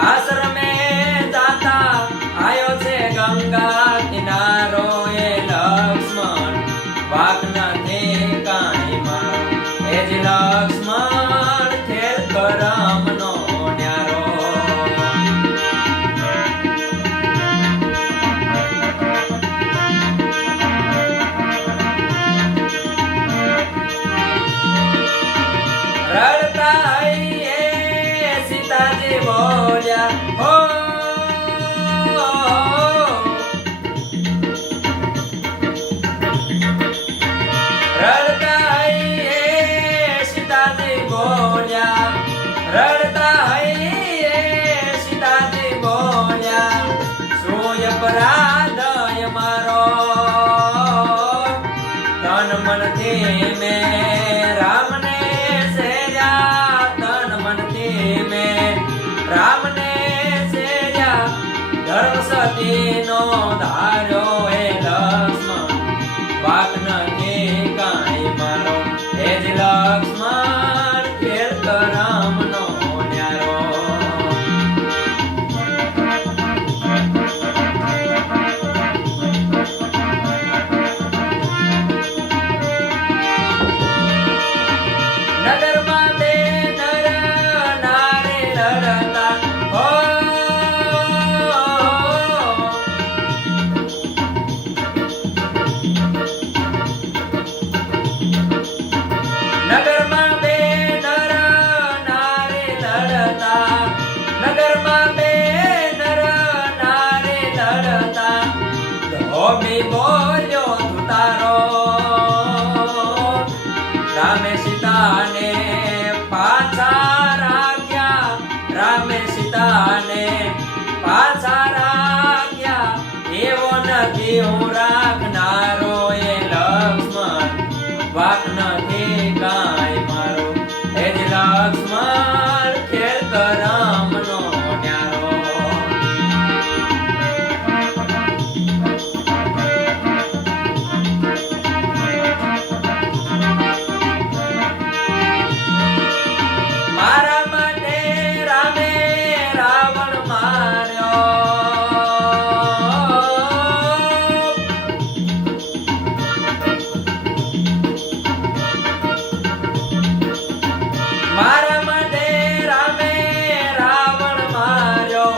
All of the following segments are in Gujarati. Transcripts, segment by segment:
આશ્રમે જાતા આયો છે ગંગા કિનારો એ લક્ષ્મણ વાક નથી કાંઈ મારો એ જ લક્ષ્મણ ખેલ કરમનો ન્યારો રડતા હૈયે સીતાજી બોલ્યા હો રડતા હૈયે સીતાજી બોલ્યા રડતા હૈયે સીતાજી બોલ્યા શું અપરાધ મારો તન મનથી મેં રામને સેર્યા તન મનથી મેં રામને સેર્યા ધર્મ સતીનો ધાર્યો એ લક્ષ્મણ વાક નથી કાંઈ મારો એ જ લક્ષ્મણ ખેલ કરમનો ન્યારો નગરમાં બે નર નારી લડતા હો નગરમાં બે નર નારી લડતા નગરમાં બે નર નારી લડતા ધોબી બોલ્યો તુતારો રામે સીતાને પાછા રાખ્યા રામે સીતાને પાછા રાખ્યા એવો નથી હું રાખનારો એ લક્ષ્મણ વાક નથી કાંઈ મારો એ જ લક્ષ્મણ ખેલ કરમનો ન્યારો મારા માટે રામે રાવણ માર્યો મારા માટે રામે રાવણ માર્યો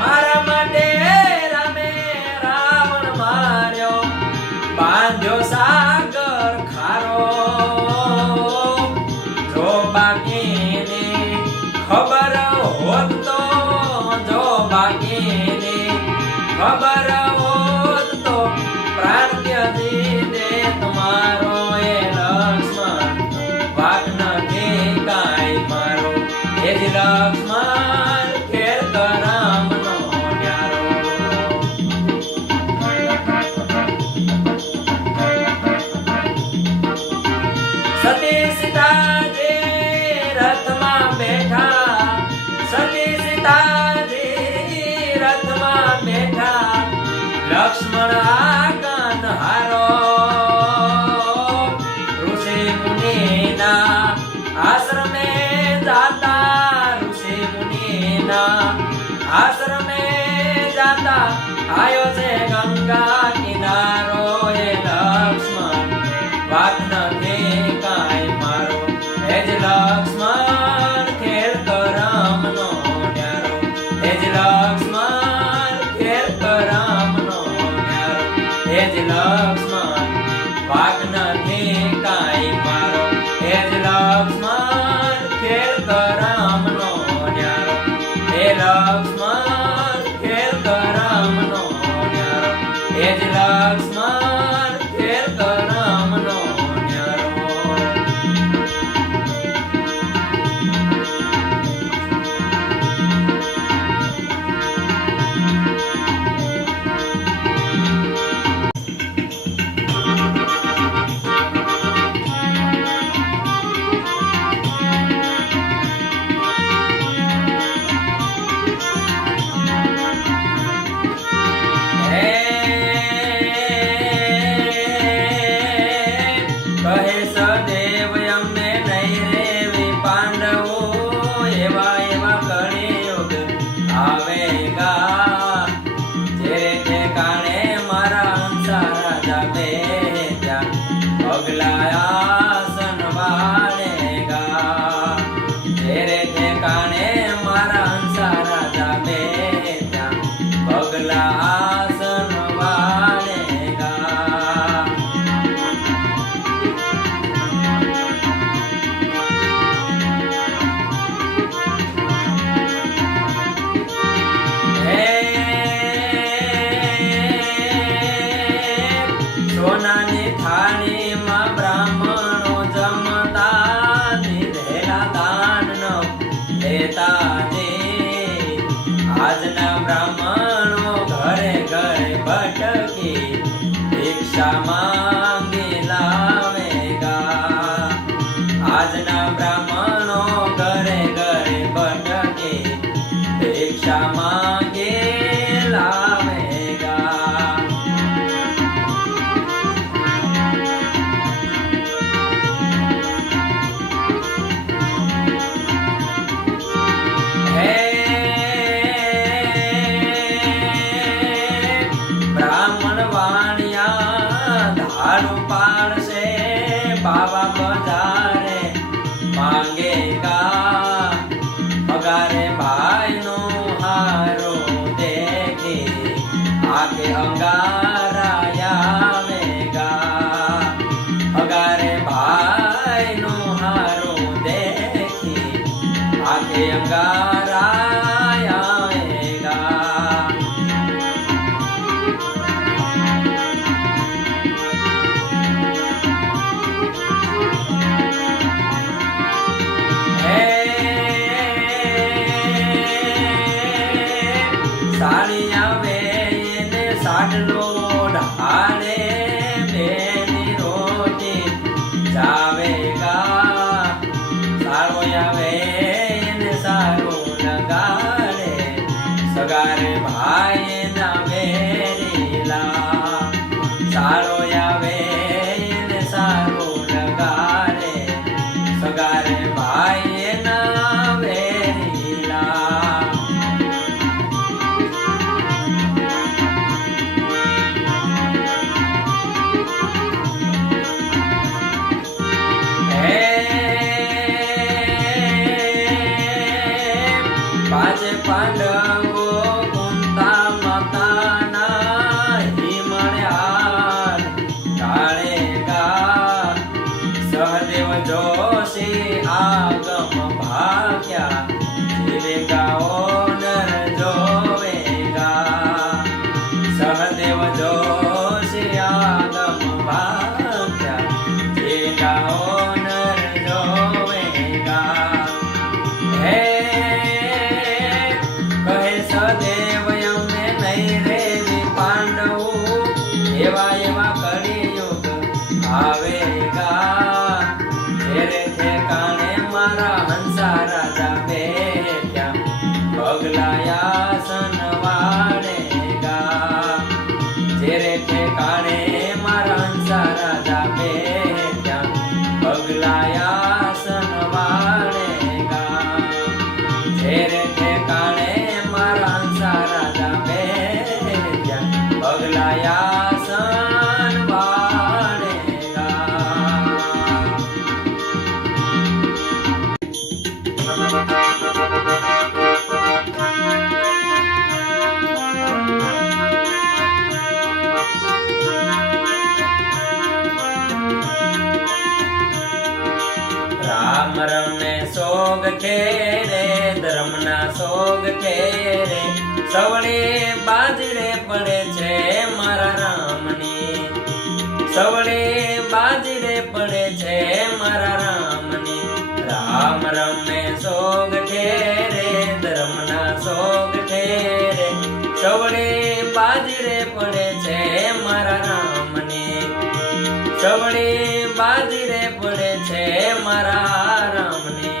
મારા માટે રામે રાવણ માર્યો બાંધ્યો સાગર ખારો જો બાકીની ખબર હોત તો જો બાકીની ખબર હોત તો પ્રાણ ત્યજી દે તમારો એ લક્ષ્મણ વાક નથી કાંઈ મારો એ જ લક્ષ્મણ ખેલ કરમનો ન્યારો સતી સીતાજી રથમાં બેઠા સતી સીતાજી રથમાં બેઠા લક્ષ્મણ આગન હારો ઋષિ મુનિના આશ્રમે જાતા ઋષિ મુનિના આશ્રમે જાતા આયો છે ગંગા કિનારો એ લક્ષ્મણ વાક નથી કાંઈ મારો એ જ લક્ષ્મણ ખેલ કરમનો ન્યારો એ જ લક્ષ્મણ ખેલ કરમનો ન્યારો એ જ લક્ષ્મણ વાક નથી કાંઈ મારો એ જ લક્ષ્મણ ખેલ કરમનો ન્યારો એ લક્ષ્મણ ખેલ કરમનો ન્યારો લેતા દે આજના બ્રાહ્મણો ઘરે ઘરે ભટકી ભિક્ષા માંગી લાવેગા આજના બ્રાહ્મણો ઘરે ઘરે ભટકી ભિક્ષા માંગી લાવેગા હે બ્રાહ્મણ વાણિયા ધારું પાડશે બાબા બજારે માંગેગા પગારે ભાઈનો હારો દેખી આગે અંગારા આવેગા પગારે ભાઈનો હારો દેખી આગે અંગારા આવેગા સાડી આવે એને સાડલો ઢાળે બેની રોટી જાવેગા સારો આવે એને સારું લગાડે સગારે ભાઈ ના વેરીલા સારો આવે એને સારું લગાડે સગારે ભાઈ ના વેરીલા પાંચે પાંડવો કુંતા માતાના હિમળ્યાર ટાળેગા સહદેવ જોશી આગમ ભાગ્યા જીવેગા નર જોવેગા સહદેવ જોશી આગમ ભાગ્યા જીવેગા નર જોવેગા હે કહે સદેવ અમને નહીં રેવી પાંડવું એવા એવા કળિયુગ આવેગા ઘેરે ઠેકાણે મારા હંસા રાજા બેઠ્યા પગલાયાસન વાળેગા ઘેરે ઠેકાણે મારા હંસા રાજા બેઠ્યા પગલાયાસન વાળેગા ઘેરે ઠેકાણે મારા હંસા રાજા બેઠ્યા પગલાયાસન વાળેગા રામ રમને સોગ ઠેરે ધર્મના સોગ ઠેરે સવળે બાજરે પડે છે મારા રામની સવળે બાજરે પડે છે મારા રામની રામ રમને સોગ ઠેરે ધર્મના સોગ ઠેરે સવળે બાજરે પડે છે મારા રામની સવળે બાજરે પડે છે મારા રામની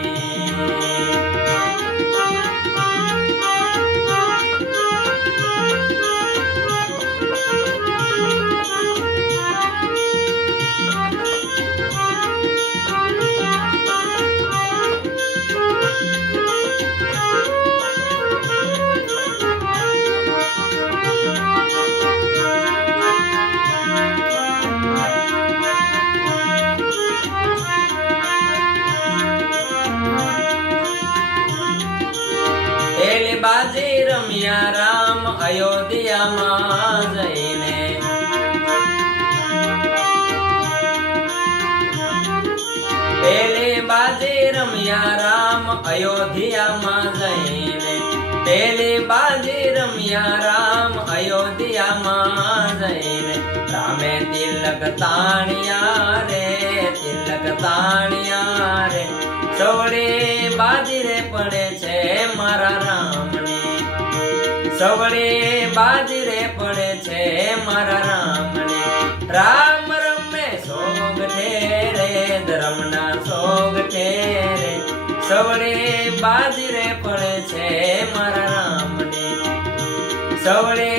બાજી રમ્યા રામ અયોધ્યામાં જઈને પેલી બાજી રમ્યા રામ અયોધ્યામાં જઈને પેલી બાજી રમ્યા રામ અયોધ્યામાં જઈને રામે તિલક તાણ્યા રે સવડે બાજીરે પડે છે મારા રામને, સવડે બાજીરે પડે છે મારા રામને. રામ રમે સોગઠે રે ધર્મના સોગઠે રે, સવડે બાજીરે પડે છે મારા રામને, સવડે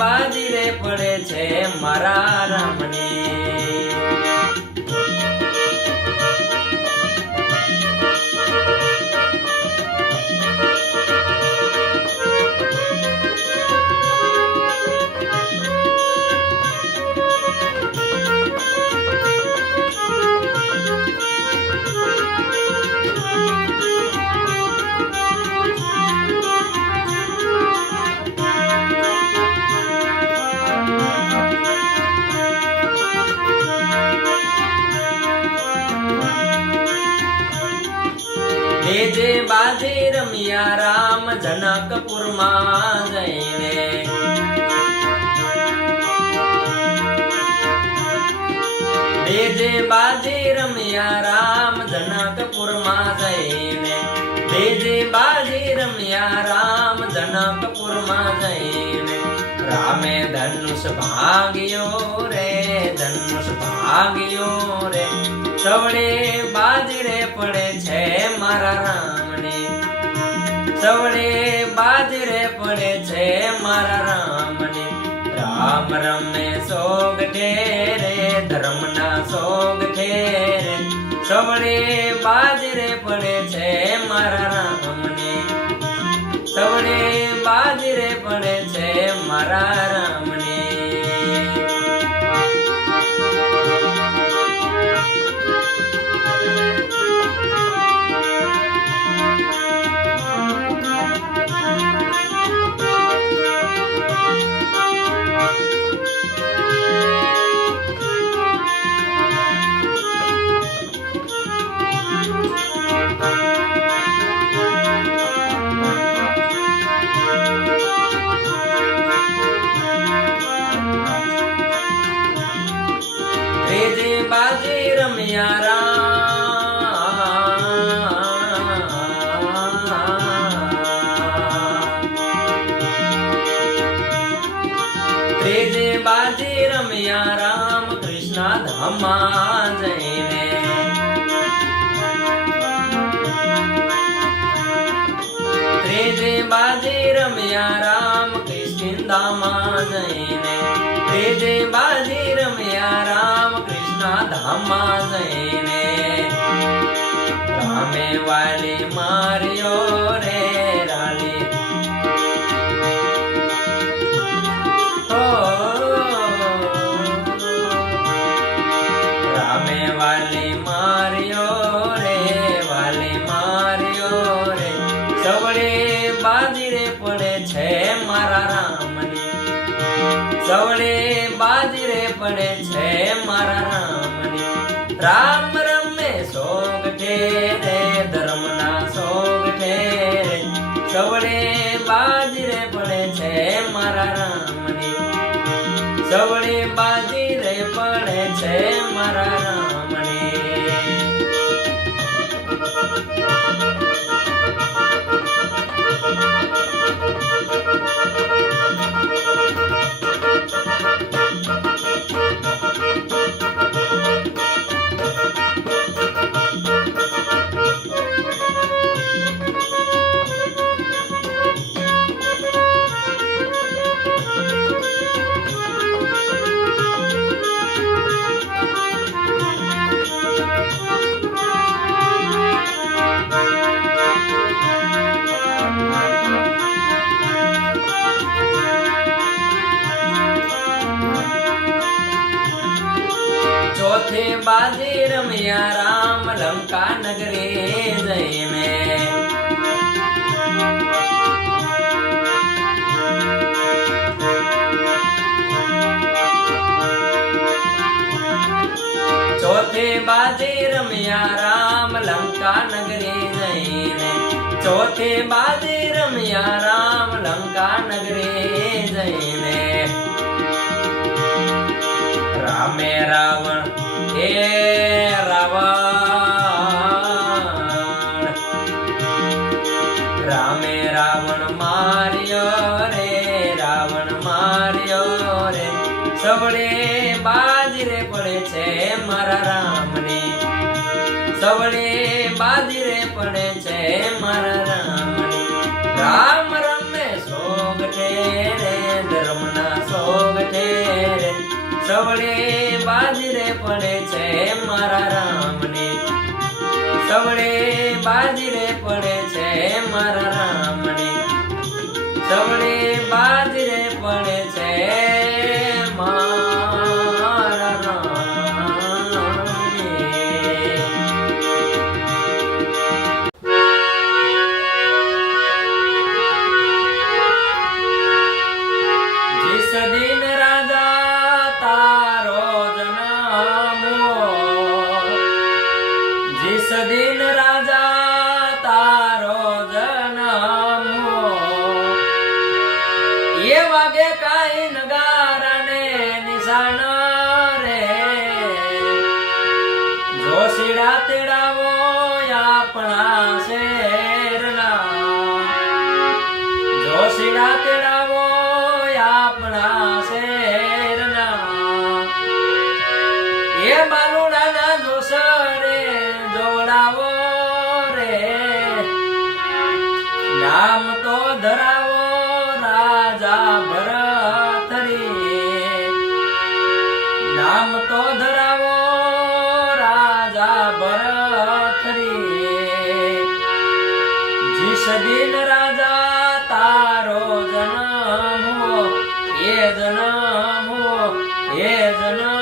બાજીરે પડે છે મારા રામને. જે બાજી રમ્યા રામ જનકપુરમાં જઈને, જે બાજી રમ્યા રામ જનકપુરમાં જઈને, જે બાજી રમ્યા રામ જનકપુરમાં જઈને. રામે ધનુષ ભાગ્યો રે, ધનુષ ભાગ્યો રે, સવડે બાજરે પડે છે મારા રામને, સવડે બાજરે પડે છે મારા રામને. રામ રમે સોગઠે રે ધર્મના સોગઠે રે, સવડે બાજરે પડે છે મારા રામને, સવડે બાજરે પડે છે મારા રામને. જે બાજી રમ્યા રામ, જે બાજી રમ્યા રામ કૃષ્ણ ધામમાં જઈને, જે બાજી રમ્યા રામ કૃષ્ણ ધામમાં જઈને, જે બાજી રમ્યા રામ ધામમાં જઈને. રામે વાલી માર્યો રે રાલી, હો રામે વાલી માર્યો રે, વાલી માર્યો રે, સવડે બાજીરે પડે છે મારા રામને, સવડે બાજરે પડે છે મારા રામને. રામ રમે સોગઠે રે ધર્મના સોગઠે રે, સવડે બાજરે પડે છે મારા રામને, સવડે બાજરે પડે છે મારા રામને. ચોથે બાજી રમ્યા રામ લંકા નગરે જઈને, ચોથે બાજી રમ્યા રામ લંકા નગરે જઈને, ચોથે બાજી રમ્યા રામ લંકા નગરે જઈને. રામે રાવણ હે રાવણ, રામે રાવણ માર્યો રે, રાવણ માર્યો રે. સવડે બાજરે પડે છે મારા રામની, સવડે બાજરે પડે છે મારા રામની. રામ રમે સોગઠે રે, ધર્મના સોગઠે રે. સવડે બાજરે પડે છે મારા રામની, સવડે બાજરે પડે છે મારા રામની. સવડે બાજરે પડે છે મારા રામની. जिस दिन राजा तारो जन्मो, जिस दिन राजा तारो जन्मो, ये वागे काई नगारा ने निशान रे. जोशीड़ा तेड़ावो अपना शेरना, जोशीड़ा तेड़ावो अपना शेरना. ये बालुડાના જોસરે જોડાવો રે, નામ તો ધરાવો રાજા ભરતરી, નામ તો ધરાવો રાજા ભરતરી. जिस दिन राजा तारो जन्मो, ये जन्मो, ये जन्मो.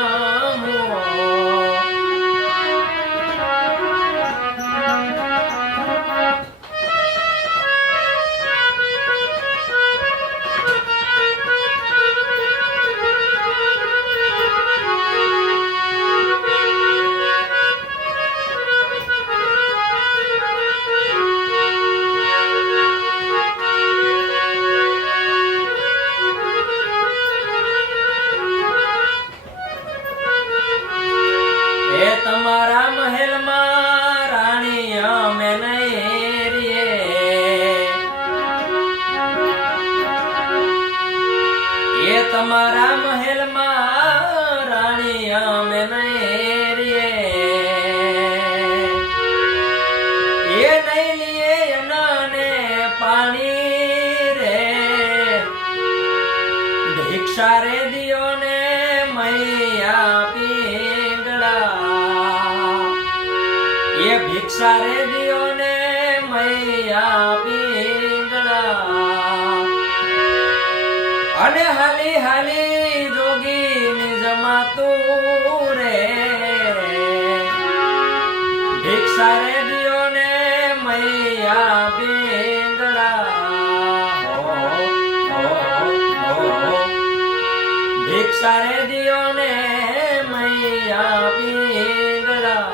એ તમારા મહેલમાં રાણી અમે નહીં રીએ, એ તમારા મહેલમાં રાણી અમે નહીં રીએ. એ નહીં લીએ અન્નને પાણી રે, ભિક્ષા રે દિયો ને મૈયા પીંગળા. એ ભિક્ષા રે દિયો ને મૈયા પીંગળા. અને હાલી હાલી જોગીની જમાતું રે, ભિક્ષા રે દિયો ને મૈયા પીંગળા. ભિક્ષા રે દિયો ને મૈયા પીંગળા.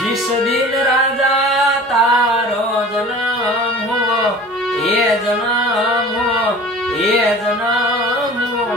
जिस दिन राजा तारो जन्म हो, ये जन्म हो, ये जन्म हो.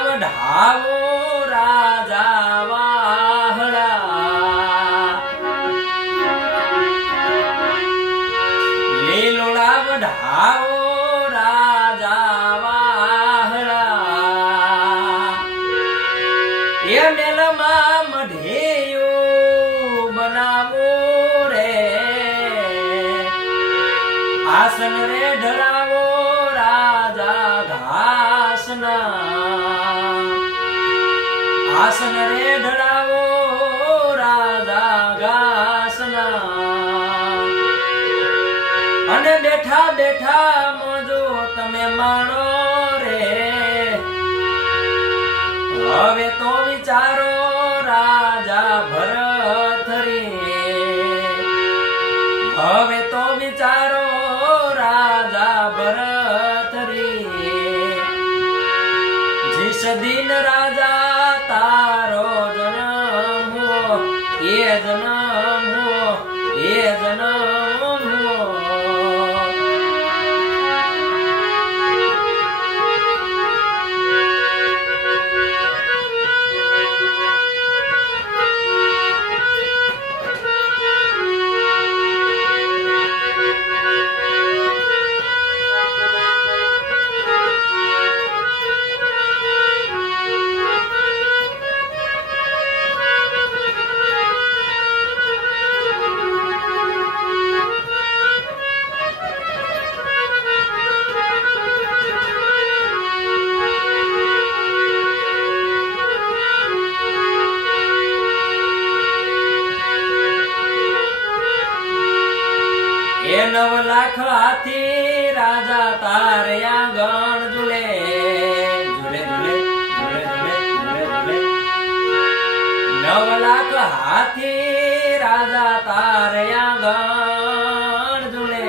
વઢાવો રાજા વાહડા, લીલોડા વઢાવો રાજા વાહડા. એ મેલમાં મઢિયું બનાવો રે, આસન રે ઢળાવો રાજા ઘાસના. આસન રે ઢળાવો રાજા ઘાસના. અને બેઠા બેઠા મોજો તમે માણો રે, હવે તો વિચારો રાજા ભરત રે, હવે તો વિચારો રાજા ભરત રે, જીસ દિન રાજા તારો જન્મ હો, એ જન્મ હો, એ જન્મ હો. એ 9 લાખ હાથી રાજા તારે આંગણ ઝૂલે, ઝૂલે ઝૂલે ઝૂલે ઝૂલે ઝૂલે ઝૂલે. 9 લાખ હાથી રાજા તારે આંગણ ઝૂલે,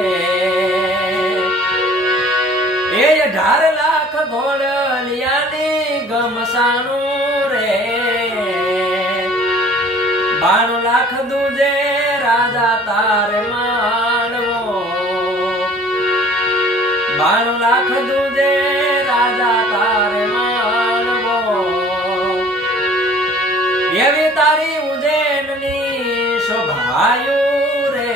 એ 18 લાખ ઘોડલિયાની ગમસાણું રે, 92 લાખ દૂજે રાજા તારે માણવો, 92 લાખ દૂજે રાજા તારે માણવો. એવી તારી ઉજ્જૈનની શોભાયું રે,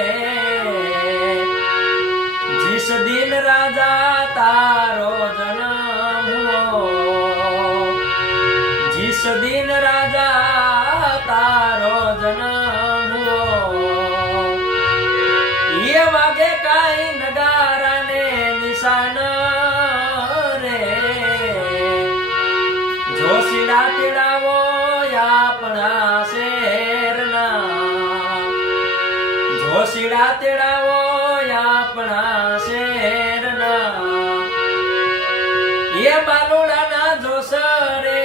જીસ દિન રાજા તારો જન્મ હો, જીસ દિન રાજા તારો જન્મ હો. એ વાગે કાઈ નગારાને નિશાન રે, જોશીડા તેડાવો આપણા શેરના, જોશીડા તેડાવો આપણા શેરના. એ બાલુડાના જોશ રે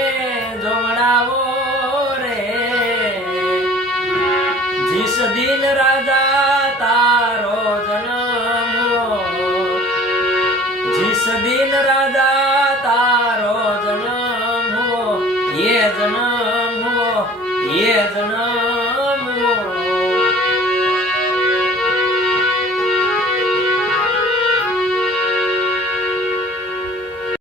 જોવડાવો રે, જીસ દિન રાજા તારો જન્મ હો, જીસ દિન રાજા તારો જન્મ હો, એ જન્મ હો, એ જન્મ